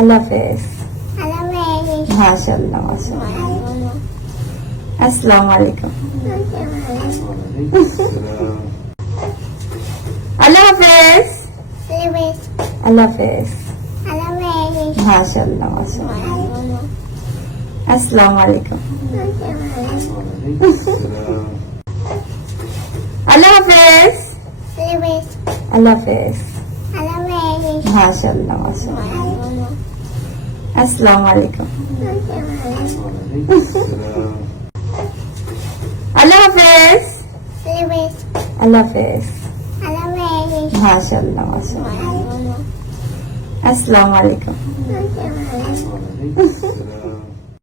আল্লাহ হাফেজ মাশাল্লাহ মাশাল্লাহ আসসালামু আলাইকুম আল্লাহ হাফেজ আল্লাহ হাফেজ মাশাল্লাহ মাশাল্লাহ আসসালামু আলাইকুম আল্লাহ হাফেজ আল্লাহ হাফেজ মাশাল্লাহ মাশাল্লাহ আসসালামু আলাইকুম আল্লাহ হাফেজ আল্লাহ হাফেজ মাশাল্লাহ মাশাল্লাহ আসসালামু আলাইকুম